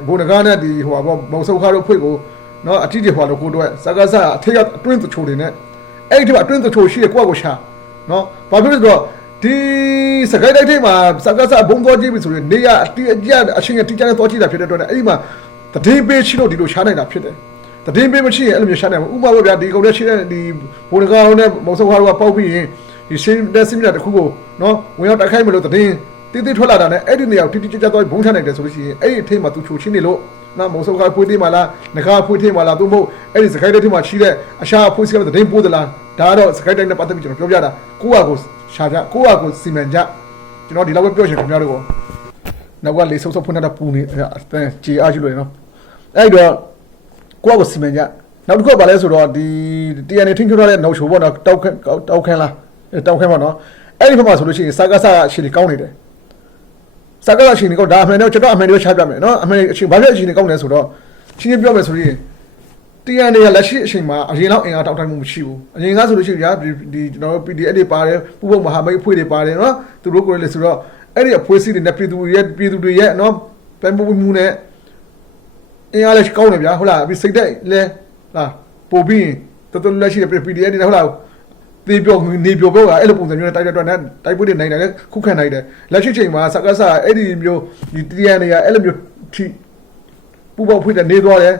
ဘုံနဂါနဲ့ဒီဟိုပါပေါ့မောင်စုခါတို့ဖွေကိုနော်အတိတွေဟိုလို့ကိုတော့စကားစားအထက်ကအတွင်းတချို့တွေနဲ့အဲ့ဒီမှာအတွင်းတချို့ရှိရကိုယ့်ကိုရှာနော်ဘာဖြစ်လို့ဆိုတော့ဒီစကိုင်းတိုက်ထဲမှာစကားစားဘုံတော်ကြည့်ပြီဆိုရင်နေရအတိအကျအချင်းအတိကျနဲ့တော်ကြည့်တာဖြစ်တဲ့အတွက်အဲ့ဒီမှာတည်ပေးရှိလို့ဒီလိုရှာနိုင်တာဖြစ်တယ်တည်ပေးမရှိရင်အဲ့လိုမျိုးရှာနိုင်မှာဥပမာဗျာဒီကောင်နဲ့ရှိတဲ့ဒီဘုံနဂါနဲ့မောင်စုခါတို့ကပေါက်ပြီးရင်ဒီရှင်းတဲ့စင်မြတ်တစ်ခုကိုနော်ဝင်ရောက်တိုက်ခိုက်မလို့တည်တိထွက်လာတာနဲ့အဲ့ဒီနေရာကိုတိတိကျကျတော့ဘုံချနိုင်တယ်ဆိုလို့ရှိရင်အဲ့ဒီအထိပ်မှာသူချိုချင်းနေလို့နော်မောင်စုခါဖွေးသေးမှလားငကားဖွေးသေးမှလားသူမဟုတ်အဲ့ဒီစကိုင်းတိုက်ထဲမှာရှိတဲ့အရှာဖွေးစကတဲ့ပိုးသလားဒါကတော့စကိုင်းတိုက်နဲ့ပတ်သက်ပြီးကျွန်တော်ပြောပြတာကိုယ့်ဟာကိုရှာကြကိုယ့်ဟာကိုစီမံကြကျွန်တော်ဒီလောက်ပဲပြောချင်ခင်ဗျားတို့ကိုနောက်ကလေဆုပ်ဆုပ်ဖွင့်တာပူနေအတန်ကြေအားရှိလို့ရနော်အဲ့တော့ကိုယ့်ဟာကိုစီမံကြနောက်တစ်ခုကဘာလဲဆိုတော့ဒီ TNA ထင်းထွက်တဲ့နောက်ချိုပေါ့နော်တောက်ခန်းလားတောက်ခန်းပေါ့နော်အဲ့ဒီဘက်မှာဆိုလို့ရှိရင်စကားစားအရှိန်ကောင်းနေတယ်စကားအရှိန်ကောင်းဒါအမှန်တော့ကျွန်တော်အမှန်တော့ချပြမယ်နော်အမှန်အရှိန်ဘာဖြစ်အရှိန်ကောင်းလဲဆိုတော့ရှင်းရှင်းပြောမယ်ဆိုရင်တရားနေရလက်ရှိအချိန်မှာအရင်တော့အင်အားတောက်တိုင်းမှုမရှိဘူးအရင်ကဆိုလို့ရှိရင်ဒီကျွန်တော် PDF တွေပါတယ်ပူပုတ်မဟာမိတ်အဖွဲ့တွေပါတယ်နော်သူတို့ကိုလည်းဆိုတော့အဲ့ဒီအဖွဲ့အစည်းတွေနဲ့ပြည်သူတွေရဲ့နော်ပန်ပူမှုနဲ့အင်အားလည်းကောင်းတယ်ဗျာဟုတ်လားပြီးစိတ်သက်လဲဟာပို့ပြီးတော်တော်လက်ရှိတဲ့ PDF တွေဟုတ်လားဒီပြောနေပြောကအဲ့လိုပုံစံမျိုးနဲ့တိုက်တဲ့အတွက်နဲ့တိုက်ပွဲတွေနိုင်တယ်ခုခံနိုင်တယ်လက်ရှိချိန်မှာစကားစားအဲ့ဒီမျိုးဒီတရားနေရအဲ့လိုမျိုးထိပူပေါင်းဖွင့်တဲ့နေသွားတယ်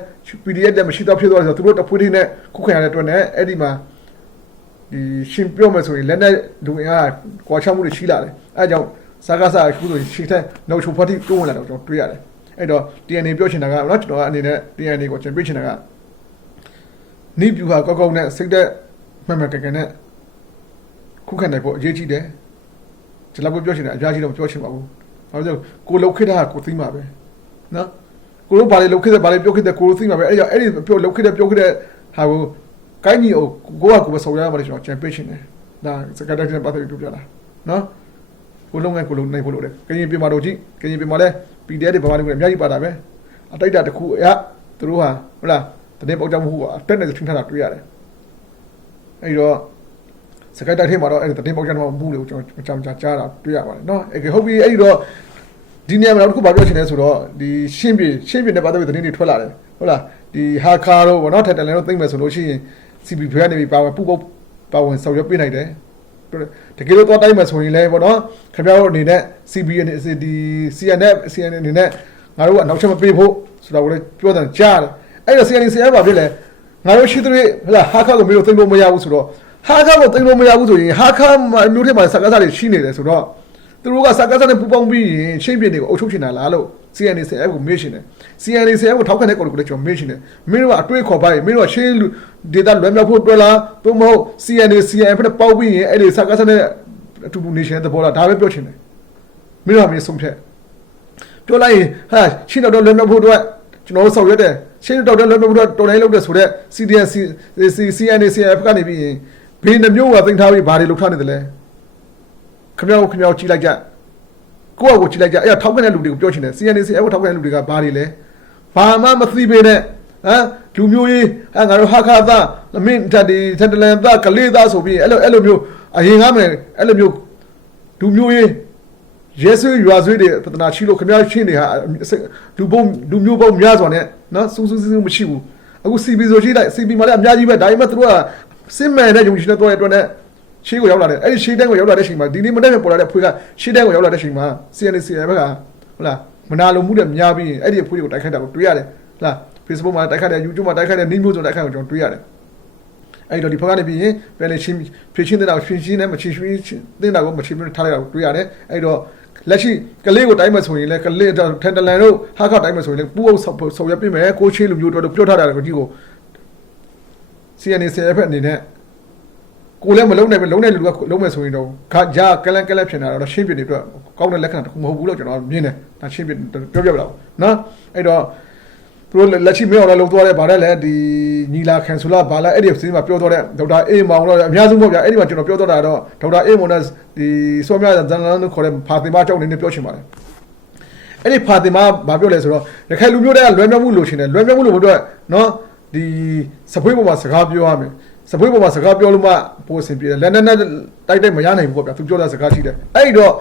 PDF လည်းမရှိတော့ဖြစ်သွားတယ်ဆိုတော့သူတို့တဖွေးထင်းနဲ့ခုခံရတဲ့အတွက်နဲ့အဲ့ဒီမှာဒီရှင်ပြောမယ်ဆိုရင်လက်နဲ့လူအင်အားကွာချမှုတွေရှိလာတယ်အဲအကြောင်းစကားစားခုဆိုရှေ့ထက်နှုတ်ချိုဖတ်တိတိုးဝင်လာတော့ကျွန်တော်တွေ့ရတယ်အဲ့တော့ TNA ပြောချင်တာကနော်ကျွန်တော်အနေနဲ့ TNA ကိုကျွန်တော်ပြောချင်တာကနိပြူဟာကောက်ကောက်နဲ့စိတ်သက်မှန်မှန်ကန်ကန်နဲ့ခုခံနိုင်ဖို့အရေးကြီးတယ်ကျွန်တော်ပြောချင်တာအများကြီးတော့ပြောချင်ပါဘူးဘာလို့လဲကိုလှုပ်ခစ်တာကိုသိမှာပဲနော်ကိုတို့ဘာတွေလှုပ်ခစ်တယ်ဘာတွေပြောခစ်တယ်ကိုတို့သိမှာပဲအဲ့ဒီပြောလှုပ်ခစ်တယ်ပြောခစ်တဲ့ဟာကိုကိုင်းကြီးကိုကပဲဆော်ရရမှာကျွန်တော်ချန်ပီယံရှင်တယ်ဒါစကားတိုက်တဲ့ပတ်သက်ပြီးပြောပြတာနော်ကိုလုံးငယ်ကိုလုံးနိုင်ဖို့လို့တယ်ကရင်ပြည်မှာတော့ကြည့်ကရင်ပြည်မှာလဲ PDF တွေဘာမှမလုပ်ဘူးအများကြီးပါတာပဲအတိုက်တာတစ်ခုအရသူတို့ဟာဟုတ်လားတနေ့ပေါက်ကြမှုကအတက်နဲ့ထင်းထားတာတွေ့ရတယ်အဲ့တော့စကိုင်းတိုက်ထဲမှာတော့အဲ့ဒီတင်ပေါက်ကြတော့မှုတွေကိုကျွန်တော်ကြားတာတွေ့ရပါတယ်နော်အဲ့ဟုတ်ပြီအဲ့ဒီတော့ဒီနေရာမှာနောက်တစ်ခုဘာပြောချင်လဲဆိုတော့ဒီရှင်းပြနဲ့ပတ်သက်ပြီးသတင်းတွေထွက်လာတယ်ဟုတ်လားဒီဟာကာတို့ဘောနော်ထက်တလန်တို့သိမ့်မယ်ဆိုလို့ရှိရင် CB ဘက်ကနေပြီးပါဝင်ပူပေါပါဝင်ဆောင်ရွက်ပေးနိုင်တယ်တကယ်လို့တော့တိုင်းမှာဆိုရင်လည်းဘောနော်ခင်ဗျားတို့အနေနဲ့ CB အနေနဲ့ဒီ CN အနေနဲ့ငါတို့ကနောက်ချက်မပေးဖို့ဆိုတော့လည်းပြောတယ်ကြားတယ်အဲ့တော့ CN ဘာဖြစ်လဲငါတို့ရှိတဲ့ဟလာဟာကာကိုမျိုးသိမ့်လို့မရဘူးဆိုတော့ဟာခါကိုသိလို့မရဘူးဆိုရင်ဟာခါမျိုးထဲမှာစကားစားတွေရှိနေတယ်ဆိုတော့သူတို့ကစကားစားနဲ့ပူပေါင်းပြီးရင်ချင်းပြင်းတွေကိုအုပ်ချုပ်ချင်တာလားလို့ CNCF ကိုမေးရှင်တယ် CNCF ကိုထောက်ခံတဲ့ကော်ကိုလည်းကျွန်တော်မေးရှင်တယ်မင်းတို့ကအတွေးခေါ်ပါရင်မင်းတို့ကရှင်းဒေတာလွယ်မြောက်ဖို့တွေ့လားသို့မဟုတ် CNCF နဲ့ပေါက်ပြီးရင်အဲ့ဒီစကားစားနဲ့အတူတူနေရှင်တဲ့ဘောလားဒါပဲပြောချင်တယ်မင်းတို့ကမင်းဆုံးဖြတ်ပြောလိုက်ရင်ဟာရှင်းတော့လွယ်မြောက်ဖို့အတွက်ကျွန်တော်တို့ဆောင်ရွက်တယ်ရှင်းတော့လွယ်မြောက်ဖို့အတွက်တော်တိုင်းလုပ်တယ်ဆိုတော့ CNCF ကနေပြီးရင်ဘေးနှမျိုးကသိမ်းထားပြီးဘာတွေလုပ်ထားနေတယ်လဲခမောက်ကြည့်လိုက်ကြကိုယ့်အကိုကြည့်လိုက်ကြအဲ့ထောက်ခံတဲ့လူတွေကိုပြောချင်တယ် CNC အဲ့ကိုထောက်ခံတဲ့လူတွေကဘာတွေလဲဘာမှမသိပေနဲ့ဟမ်လူမျိုးကြီးငါတို့ဟာခါသားမင်းတက်ဒီထက်တလန်သားကလေးသားဆိုပြီးအဲ့လိုမျိုးအရင်ကမယ်အဲ့လိုမျိုးလူမျိုးကြီးရဲဆွေရွာဆွေတွေပဒနာရှိလို့ခမောက်ရှင်းနေဟာလူမျိုးပုံများစွာနဲ့နော်စူးမရှိဘူးအခု CB ဆိုရှိလိုက် CB မှာလည်းအများကြီးပဲဒါပေမဲ့သူတို့ကစစ်မှန်တဲ့ယုံကြည်တဲ့တော့အတွက်နဲ့ရှေးကိုရောက်လာတယ်အဲ့ဒီရှေးတန်းကိုရောက်လာတဲ့ချိန်မှာဒီနေ့မနေ့ကပေါ်လာတဲ့ဖွေးကရှေးတန်းကိုရောက်လာတဲ့ချိန်မှာ CNC ဘက်ကဟုတ်လားမနာလိုမှုတဲ့များပြီးအဲ့ဒီဖွေးကိုတိုက်ခိုက်တာကိုတွေ့ရတယ်ဟုတ်လား Facebook မှာတိုက်ခိုက်တယ် YouTube မှာတိုက်ခိုက်တယ် News ဆိုတိုက်ခိုက်ကိုကျွန်တော်တွေ့ရတယ်အဲ့တော့ဒီဘက်ကနေပြီးရင်ပြန်လေချင်းဖြည့်ချင်းတဲ့တာဖြည့်ချင်းနဲ့မချီရွှေတင်တာကိုမချီမထားလိုက်တာကိုတွေ့ရတယ်အဲ့တော့လက်ရှိကလေးကိုတိုင်းမဆိုရင်လည်းကလေးထန်တလန်တို့ဟာခတိုင်းမဆိုရင်လည်းပူအောင်ဆော်ရပြမယ်ကိုချင်းလူမျိုးတို့ပြောထားတာကိုဒီကို CNCF အနေနဲ့ကိုလည်းမလုံးနိုင်ပဲလုံးတဲ့လူကလုံးမဲ့ဆိုရင်တော့ခါကြာကလန်ဖြစ်နေတာတော့ရှင်းပြနေတော့ ကောင်းတဲ့လက္ခဏာတစ်ခုမဟုတ်ဘူးလို့ကျွန်တော်မြင်တယ်ဒါရှင်းပြပြောပြပါတော့နော်အဲ့တော့သူတို့လက်ရှိမင်းအောင်လည်းလုံသွားတဲ့ဗာတဲ့လေဒီညီလာခံဆိုလားဗာလားအဲ့ဒီစီးမှာပြောတော့တဲ့ဒေါက်တာအေးမောင်တော့အများဆုံးပေါ့ဗျာအဲ့ဒီမှာကျွန်တော်ပြောတော့တာတော့ဒေါက်တာအေးမောင်နဲ့ဒီစောမြဇန်နန်တို့ခေါ်တဲ့ဖာတင်မကျောင်းနေပြောချင်ပါတယ်အဲ့ဒီဖာတင်မဘာပြောလဲဆိုတော့ရခိုင်လူမျိုးတွေကလွယ်မြောက်မှုလို့ရှင်တယ်လွယ်မြောက်မှုလို့ဘုတော့နော်ဒီစပွေးပေါ်မှာစကားပြောရမယ်စပွေးပေါ်မှာစကားပြောလို့မှပို့အဆင်ပြေတယ်လက်နဲ့တိုက်မရနိုင်ဘူးပေါ့ဗျာသူပြောတဲ့စကားရှိတယ်အဲ့တော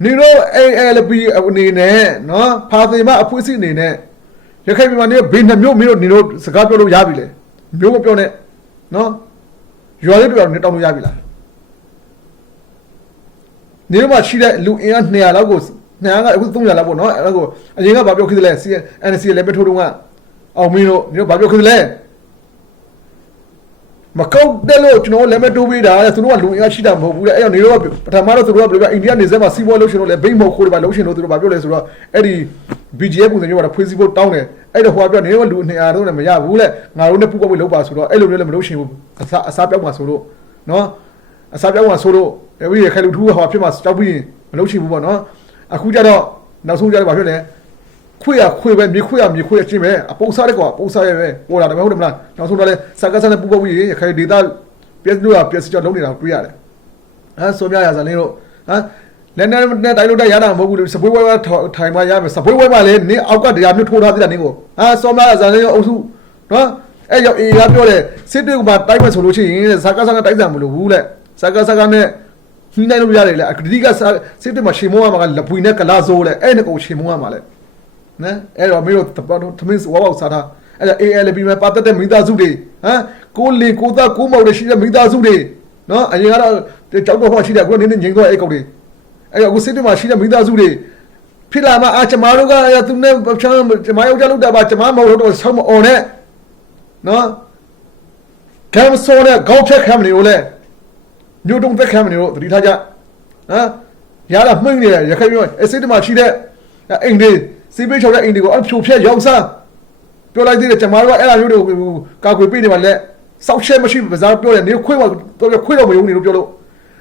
့နေတော့ ALP အနေနဲ့နော်ဖာတင်မအဖွင့်အစည်းအနေနဲ့ရခိုင်ပြည်မှာနေဘေးနှမျိုးမင်းတို့နေတော့စကားပြောလို့ရပြီလေမျိုးမပြောနဲ့နော်ရွာလေးပြောနေတောင်းလို့ရပြီလားနေတော့မှရှိတဲ့လူအင်အား200လောက်ကို200ကအခု300လောက်ပေါ့နော်အဲ့ဒါကိုအရင်ကဘာပြောခင်းသလဲ NC လည်းပဲထိုးတော့ကအောင်မင်းတို့နေတော့ဘာပြောခင်းသလဲမကောက်တယ်လို့ကျွန်တော်လည်းမတိုးပေးတာလေသူတို့ကလူအင်အားရှိတာမဟုတ်ဘူးလေအဲ့တော့နေတော့ပထမတော့သူတို့ကဘယ်လိုပဲအိန္ဒိယနေစက်မှာစီးပွားလို့ရှင်လို့လေဘိမ့်မဟုတ်ခိုးတယ်ပါလို့ရှင်လို့သူတို့ဘာပြောလဲဆိုတော့အဲ့ဒီ BGF ပုံစံမျိုးကတော့ဖွေးစီဖို့တောင်းတယ်အဲ့တော့ဟိုကပြောနေတော့လူ200တော့လည်းမရဘူးလေငါတို့နဲ့ပူပေါင်းပြီးလုပ်ပါဆိုတော့အဲ့လိုမျိုးလည်းမလုပ်ရှင်ဘူးအစားပြောက်မှာဆိုလို့နော်အစားပြောက်မှာဆိုလို့အဲ့ဒီခိုင်လူထူးဟောဖြစ်မှာတောက်ပြီးမလုပ်ရှင်ဘူးပေါ့နော်အခုကျတော့နောက်ဆုံးကျတော့ဘာဖြစ်လဲခွေရခွေပဲမြေခွေရမြေခွေရချင်းပဲအပုံစားတဲ့ကွာပုံစားရပဲဟိုလာတယ်မဟုတ်တယ်မလားနောက်ဆုံးတော့လဲစကားစားနဲ့ပူပေါင်းပြီးရခိုင်ဒေတာပြည့်လို့ပြည့်စကြောလုံးနေတာတွေ့ရတယ်ဆိုမြရဇာလင်းတို့လက်နဲ့တိုင်းလို့တက်ရတာမဟုတ်ဘူးစပွေးဝဲထိုင်မှရမယ်စပွေးဝဲမှလည်းနင်းအောက်ကတရားမျိုးထိုးထားသေးတာနင်းကိုဆိုမြရဇာလင်းရောအုပ်စုနော်အဲ့ရောက်အေးကပြောတယ်စစ်တွေကမှတိုက်မယ်ဆိုလို့ရှိရင်စကားစားနဲ့တိုက်စံမလို့ဘူးလေစကားစားနဲ့ဟင်းနိုင်လို့ရတယ်လေအကတိကစစ်တွေမှာရှေမောရမှာကလပွေနဲ့ကလာဆိုးလေအဲ့နဲ့ကိုရှေမောရမှာလေနော်အဲ့တော့မင်းတို့သမင်းဝါဝစားတာအဲ့ဒါ ALP မှာပတ်သက်တဲ့မိသားစုတွေကိုလင်ကိုသားကိုမောင်တွေရှိတဲ့မိသားစုတွေနော်အရင်ကတော့ကြောက်တော့ဟောရှိတယ်အခုနင်းနေငိမ့်သွားအဲ့ကောက်တွေအဲ့တော့အခုစစ်တွေမှာရှိတဲ့မိသားစုတွေဖြစ်လာမှကျမတို့ကသူနဲ့ချမ်းကျမယောက်ျားလုပ်တာပါကျမမဟုတ်တော့ဆောင်းမအောင်နဲ့နော်ကံစောတဲ့ကောက်ချက်ခံမနေလို့လေညို့တုံးသက်ခံမနေလို့တတိထားကြရတာမှိမ့်နေရခိုင်ပြောစစ်တွေမှာရှိတဲ့အိမ်တွေစီးပေးချော်တဲ့အိမ်တွေကိုအဖြိုဖြက်ရောက်စားပြောလိုက်သေးတယ်ကျမတို့ကအဲ့ဒါမျိုးတွေကိုကာကွယ်ပေးနေပါလေစောက်ချက်မရှိပါစားပြောတယ်နေခွေးတော့ခွေးတော့မယုံနေလို့ပြောလို့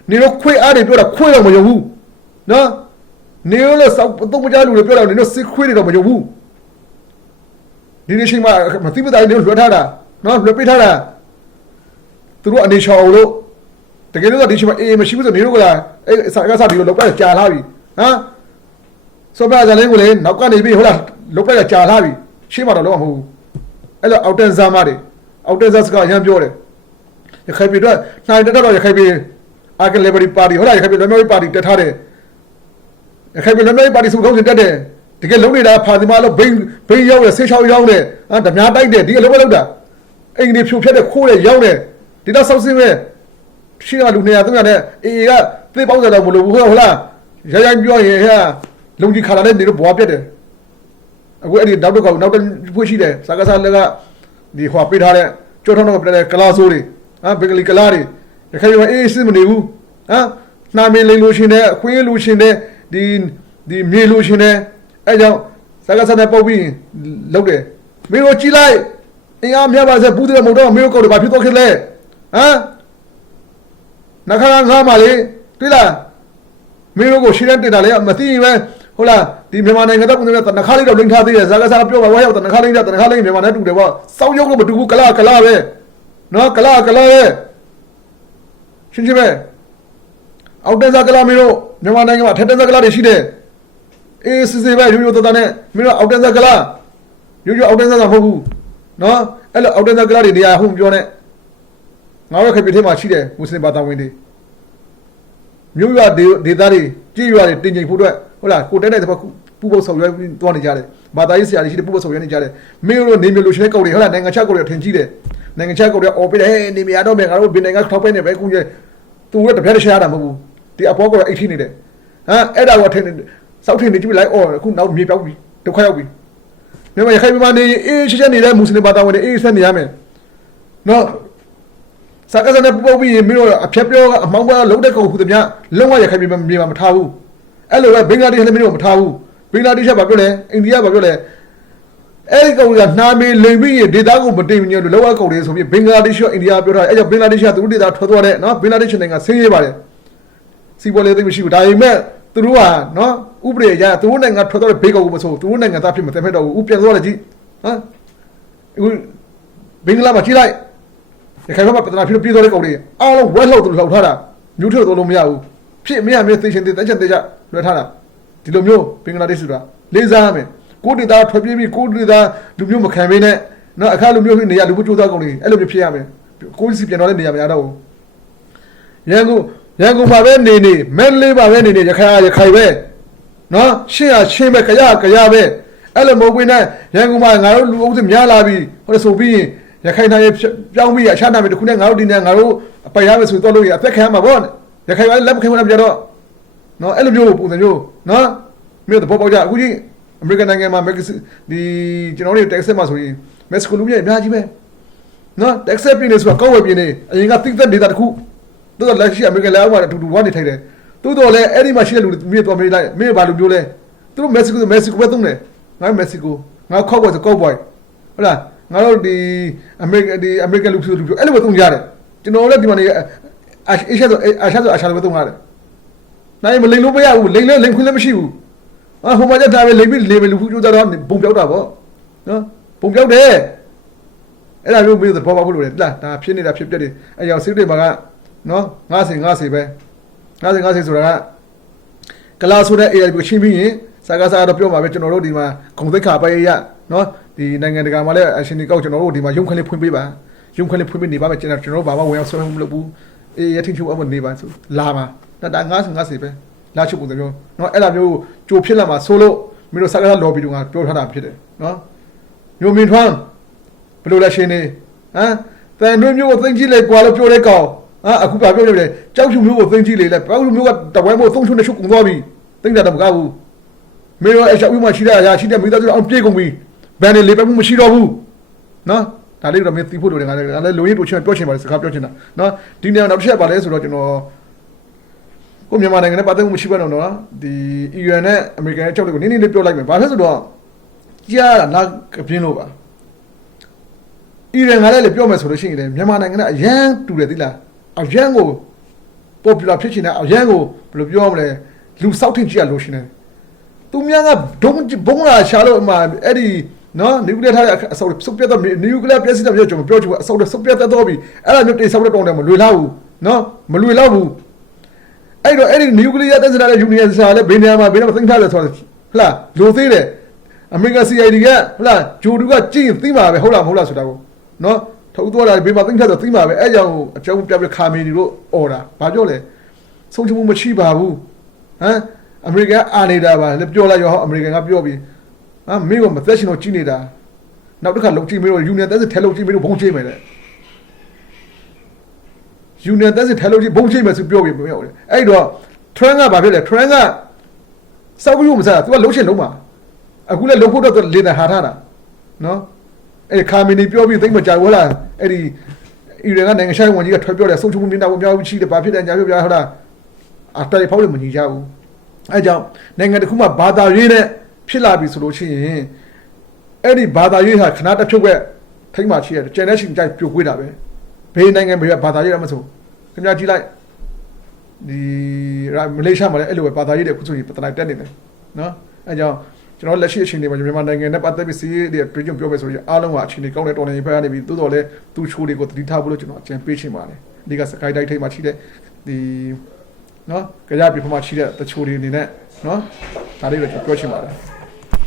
နေတော့ခွေးအားတွေပြောတာခွေးတော့မယုံဘူးနော်နေရောလဲစောက်တော့မကြလူတွေပြောတာနေတော့စစ်ခွေးတွေတော့မယုံဘူးဒီနေ့ချိန်မှာမသိမတိုင်းနေလွှတ်ထားတာနော်လွှတ်ပေးထားတာသူတို့အနေချော်လို့တကယ်လို့ဒီချိန်မှာအေးမရှိဘူးဆိုနေတော့ကအဲ့စာကစားပြီးတော့လောက်ပြကြာလာပြီဆိုပါကြလေးကိုလေနောက်ကနေပြီးဟုတ်လားလုတ်ပြကြာလာပြီရှေ့မှာတော့လုံးဝမဟုတ်ဘူးအဲ့လိုအောက်တန်ဇာမတွေအောက်တန်ဇာစကားရမ်းပြောတယ်ရခိုင်ပြည်တော့နိုင်တော့ရခိုင်ပြည်အာကလေဘရီပါတီဟုတ်လားရခိုင်ပြည်လွယ်မြောက်ပါတီတက်ထားတယ်ရခိုင်ပြည်လွယ်မြောက်ပါတီစုခေါင်းစဉ်တက်တယ်တကယ်လုံးနေတာဖာဒီမာလို့ဘိန်းရောက်တယ်ဆေးချောင်းရောက်တယ်ဓမြားတိုက်တယ်ဒီအလုံးပဲလောက်တာအိမ်တွေဖြိုဖျက်တယ်ခိုးတယ်ရောက်တယ်ဒီတော့ဆောက်စင်းပဲရှိကလူ200 300နဲ့အေကသေပေါင်းကြတော့မလို့ဘူးဟုတ်လားရပြောရင်လုံကြီးခါလာတဲ့နေတော့ဘွားပြက်တယ်အခုအဲ့ဒီနောက်တစ်ခေါက်နောက်တစ်ဖွေးရှိတယ်စကားစားလည်းကဒီဟွာပေးထားတဲ့ကြောထောင်းတော့ပြတဲ့ကလာဆိုးတွေဘင်္ဂလီကလာတွေရခိုင်မှာအေးစစ်မနေဘူးနှာမင်းလိန်လို့ရှင်တဲ့အခွင့်အရေးလို့ရှင်တဲ့ဒီမြေလို့ရှင်တဲ့အဲ့ကြောင့်စကားစားနဲ့ပုတ်ပြီးလုပ်တယ်မင်းတို့ကြည်လိုက်အင်အားများပါစေဘူးတဲ့မဟုတ်တော့မင်းတို့ကောက်တယ်ဘာဖြစ်တော့ခဲ့လဲနှခါငါးပါလေတွေ့လားမင်းတို့ကိုရှင်းတဲ့တင်တာလေမသိရင်ပဲဟုတ်လားဒီမြန်မာနိုင်ငံတော့ပုံစံနဲ့တနခါလေးတော့လိမ့်ထားသေးတယ်ဇာကစားပြောပါဝါရောက်တနခါလေးမြန်မာနဲ့တူတယ်ပေါ့စောက်ရုပ်လို့မတူဘူးကလာပဲနော်ကလာပဲရှင်းပဲအောက်တန်းစားကလာမင်းတို့မြန်မာနိုင်ငံမှာထက်တန်းစားကလာတွေရှိတယ်အေးစစ်စစ်ပဲရိုးရိုးတတနဲ့မင်းတို့အောက်တန်းစားကလာရိုးရိုးအောက်တန်းစားမဟုတ်ဘူးနော်အဲ့လိုအောက်တန်းစားကလာတွေနေရာဟုတ်ပြောနဲ့ငါတို့ခေတ်ပြထဲမှာရှိတယ်မွတ်စလင်ဘာသာဝင်တွေမြို့ရွာဒေသတွေကြေးရွာတွေတင်ကျိန်ဖို့အတွက်ဟုတ်လားကိုတဲတဲ့တပတ်ပူပုတ်ဆော်ရွက်သွားနေကြတယ်ဘာသာရေးဆရာတွေရှိတယ်ပူပုတ်ဆော်ရွက်နေကြတယ်မင်းတို့နေမျိုးလိုချင်တဲ့ကောက်တွေဟုတ်လားနိုင်ငံခြားကောက်တွေထင်ကြည့်တယ်နိုင်ငံခြားကောက်တွေအော်ပေးတယ်ဟဲ့နေမရတော့မယ်ငါတို့ဘင်နိုင်ငံထောက်ပဲနေပဲကူရဲ့သူတို့တပြက်တခြားရတာမဟုတ်ဘူးဒီအပေါ်ကတော့အိတ်ထိနေတယ်အဲ့ဒါကထင်စောက်ထင်နေကြည့်လိုက်အော်အခုနောက်မြေပြောက်ပြီဒုက္ခရောက်ပြီမြန်မာရခိုင်ပြည်မှာနေအေးချစ်နေတဲ့မွတ်စလင်ဘာသာဝင်တွေအေးဆက်နေရမယ်နော်စကားစနဲ့ပုတ်ပြီးမင်းတို့အဖြက်ပြောအမောင်းပွားလုံးတဲ့ကောင်ခုတည်းများလုံးဝရခိုင်ပြည်မှာမြေမှာမထားဘူးအဲ့လိုပဲဘင်္ဂလားဒေ့ရှ်လည်းမင်းတို့မထားဘူးဘင်္ဂလားဒေ့ရှ်ကဘာပြောလဲအိန္ဒိယဘာပြောလဲအဲ့ဒီကောင်ကနှာမေးလိမ်ပြီးဒေတာကိုမတင်မြင်လို့လောကကောင်တွေဆိုပြီးဘင်္ဂလားဒေ့ရှ်ကအိန္ဒိယပြောထားအဲ့ကြောင့်ဘင်္ဂလားဒေ့ရှ်ကသူတို့ဒေတာထွက်သွားတဲ့နော်ဘင်္ဂလားဒေ့ရှ်နိုင်ငံဆင်းရဲပါတယ်စီပေါ်လေသိမရှိဘူးဒါပေမဲ့ သူတို့ကနော်ဥပဒေရသူတို့နိုင်ငံထွက်သွားတဲ့ဘေးကောက်ကိုမဆိုသူတို့နိုင်ငံသားဖြစ်မတဲ့ဖက်တော့ဦးပြန်သွားတယ်ကြည့်ဟမ်အခုဘင်္ဂလားမှာကြည့်လိုက်ရခိုင်ဘက်မှာပထနာဖြစ်ပြေးသွားတဲ့ကောင်တွေအားလုံးဝက်လောက်သူလောက်ထားတာမျိုးထွက်သွားလို့မရဘူးဖြစ်မရမင်းသိချင်းသိတချက်သိချလွှဲထားတာဒီလိုမျိုးဘင်္ဂလားဒေ့ရှ်ဆိုတာလေးစားရမယ်ကိုဒေတာထွက်ပြေးပြီးကိုဒေတာလူမျိုးမခံဘဲနဲ့နော်အခါလူမျိုးဖြစ်နေရလူမျိုးကြိုးစားကောင်တွေအဲ့လိုမျိုးဖြစ်ရမယ်ကိုစီပြန်တော့တဲ့နေရာမရတော့ဘူးရန်ကုန်မှာပဲနေမဲလေးပါပဲနေရခိုင်ပဲနော်ရှင်းရှင်းပဲကြရပဲအဲ့လိုမဟုတ်ဘူးနဲ့ရန်ကုန်မှာငါတို့လူအုပ်စုများလာပြီဟိုဆိုပြီးရခိုင်တိုင်းပြောင်းပြီးအချမ်းနာမယ်တခုနဲ့ငါတို့ဒီနဲ့ငါတို့အပိုင်ရမယ်ဆိုတော့လို့ရအသက်ခံမှာပေါ့ရခိုင်တိုင်းလက်မခံမှမကြတော့နော်အဲ့လိုမျိုးပုံစံမျိုးနော်မြို့တော့ပေါ့ကြအခုကြီးအမေရိကန်နိုင်ငံမှာဒီကျွန်တော်တို့တက်ဆက်မှာဆိုရင်မက္ကဆီကိုလူမျိုးအများကြီးပဲနော်တက်ဆက်ပြည်နေဆိုတာကောက်ဝယ်ပြည်နေအရင်ကတိသက်ဒေတာတခုတို့လက်ရှိအမေရိကန်လက်အောက်မှာအတူတူဝါနေထိုင်တယ်တိုးတော်လဲအဲ့ဒီမှာရှိတဲ့လူမြေတော်မေးလိုက်မင်းဘာလူမျိုးလဲသူတို့မက္ကဆီကိုပဲသုံးတယ်ငါမက္ကဆီကိုငါခောက်ဘွယ်ဆိုကောက်ဘွယ်ဟုတ်လားငါတို့ဒီအမေရိကန်လူမျိုးအဲ့လိုပဲသုံးရတယ်ကျွန်တော်လည်းဒီမှာနေအာရှလိုပဲသုံးရတယ်နိုင်မလိန်လို့မရဘူးလိန်ခွင့်လည်းမရှိဘူးဟိုမှာကြတာပဲလိန်ပြီးလေပဲလူမျိုးကြတော့ပုံပြောက်တာပေါ့နော်ပုံပြောက်တယ်အဲ့ဒါမျိုးမျိုးသဘောပေါက်ဖို့လိုတယ်လားဒါဖြစ်နေတာဖြစ်ပြက်တယ်အဲ့ကြောင့်စိတ်တွေမှာကနော်50ပဲ50ဆိုတာကကလာဆိုတဲ့ AI ကိုချင်းပြီးရင်စကားတော့ပြောမှာပဲကျွန်တော်တို့ဒီမှာဂုံသိက္ခာပဲရနော်ဒီနိုင်ငံတကာမှာလည်းအရှင်ဒီကောက်ကျွန်တော်တို့ဒီမှာရုံခလေးဖွင့်ပေးပါရုံခလေးဖွင့်ပေးနေပါမယ်ကျွန်တော်တို့ဘာမှဝင်အောင်ဆွဲမလုပ်ဘူးအေးရထင်းချိုးအောင်နေပါဆိုလာပါဒါ50ပဲလာချုပ်ပုံစံမျိုးနော်အဲ့လိုမျိုးကြိုဖြစ်လာမှာဆိုလို့မင်းတို့စကားလော်ဘီတို့ကပြောထားတာဖြစ်တယ်နော်မျိုးမင်းထွန်းဘယ်လိုလဲရှင်နေဟမ်တန်တို့မျိုးကိုသိမ့်ကြည့်လိုက်ကွာလို့ပြောတဲ့ကောင်အခုပြောနေတယ်ကြောက်ဖြူမျိုးကိုသိမ့်ကြည့်လေကြောက်ဖြူမျိုးကတပွဲမို့သုံးချုံနဲ့ချုပ်ကုန်သွားပြီသိမ့်တာတော့မကဘူးမင်းတို့အချက်ဥမှရှိတဲ့အရာရှိတဲ့မိသားစုအောင်ပြေးကုန်ပြီဘယ်နဲ့လေပတ်မှုမရှိတော့ဘူးနော်ဒါလေးတော့မင်းသိဖို့လိုတယ်ငါလည်းလိုရင်းတို့ချင်းပြောချင်ပါတယ်စကားပြောချင်တာနော်ဒီနေ့နောက်တစ်ချက်ပါလဲဆိုတော့ကျွန်တော်ကိုမြန်မာနိုင်ငံနဲ့ပတ်သက်မှုမရှိပါတော့နော်ဒီ UN နဲ့ American ရဲ့အချက်တွေကိုနည်းနည်းလေးပြောလိုက်မယ်ဘာလို့ဆိုတော့ကြားတာနာကပြင်းလို့ပါIran ကလည်းပြောမယ်ဆိုလို့ရှိရင်လည်းမြန်မာနိုင်ငံကအရန်တူတယ်သိလားအရန်ကို popular ဖြစ်ချင်တဲ့အရန်ကိုဘယ်လိုပြောမလဲလူစောက်ထင်ကြည့်ရလို့ရှိနေသူများကဘုံလာရှာလို့အမှအဲ့ဒီနော်နျူကလ িয়ার ထားတဲ့အဆောက်စုပ်ပြတ်တော့နျူကလ িয়ার ပြည့်စည်တယ်ပြောချင်မပြောချင်ဘူးအဆောက်စုပ်ပြတ်တော့ပြီအဲ့ဒါမျိုးတိတ်ဆောက်တဲ့တောင်းတယ်မလွေလောက်ဘူးနော်မလွေလောက်ဘူးအဲ့တော့အဲ့ဒီနျူကလ িয়ার တက်စတာတဲ့ယူနီယံစာလည်းဘယ်နေရာမှာဘယ်တော့သိမ်းထားတယ်ဆိုတော့ဟလားလိုသေးတယ်အမေရိကန် CID ကဟလားဂျိုဒူကကြည့်ရင်သိမှာပဲဟုတ်လားမဟုတ်လားဆိုတာကိုနော်ထုတ်သွားတာဘေးမှာသိမ်းထားတော့သိမှာပဲအဲ့ကြောင့်အကြောင်းပြပြခါမီတွေတို့အော်တာဘာပြောလဲဆုံးချမှုမရှိပါဘူးဟမ်အမေရိကန်အာနေတာပါလည်းပြောလိုက်ရောအမေရိကန်ကပြောပြီးမင်းကမသက်ရှင်တော့ကြည့်နေတာနောက်တစ်ခါလုံကြည့်မင်းတို့ယူနီယံတက်စစ်ထဲလုံကြည့်မင်းတို့ဘုံချိမယ်လေယူနီယံတက်စစ်ထဲလုံကြည့်ဘုံချိမယ်ဆိုပြောပြီးမပြောလေအဲ့တော့ Trump ကဘာဖြစ်လဲ Trump ကစောက်ပြီးမစားသူကလုံရှင်လုံးမှာအခုလည်းလုံဖို့တော့လေတာဟာထားတာနော်အဲ့ခါမီနီပြောပြီးသိမကြဘူးလားအဲ့ဒီအီရန်ကနိုင်ငံဆိုင်ဝန်ကြီးကထွက်ပြောတယ်ဆုံးချုံမှုမြင်တာကိုများရှိတယ်ဘာဖြစ်တယ်ညာပြောပြဟုတ်လားအတိုင်ဖောက်လို့မညီကြဘူးအဲကြောင့်နိုင်ငံတစ်ခုမှာဘာသာရေးနဲ့ဖြစ်လာပြီဆိုလို့ရှိရင်အဲ့ဒီဘာသာရေးဟာခဏတစ်ဖြုတ်ကထိမ့်မှရှိရတယ်ကျန်တဲ့ရှင်ကြိုက်ပြိုကွေးတာပဲဘေးနိုင်ငံဘေးဘာသာရေးရမဆိုခင်ဗျာကြည့်လိုက်ဒီမလေးရှားမှာလည်းအဲ့လိုပဲဘာသာရေးတွေအခုဆိုရင်ပထနာတက်နေတယ်နော်အဲကြောင့်ကျွန်တော်လက်ရှိအချိန်တွေမှာမြန်မာနိုင်ငံနဲ့ပတ်သက်ပြီးစီးရေးတွေတွေ့ကြုံပြောပဲဆိုရင်အားလုံးကအချိန်တွေကောင်းတဲ့တော်နေဖက်ကနေပြီးသို့တော်လည်းသူ့ချိုးတွေကိုတတိထားဖို့လို့ကျွန်တော်အကြံပေးချင်ပါတယ်ဒီကစကိုင်းတိုင်းထိပ်မှာရှိတဲ့ဒီနော်ကြရပြဖမှာရှိတဲ့တချို့တွေအနေနဲ့နော်ဒါလေးတော့ပြောချင်ပါတယ်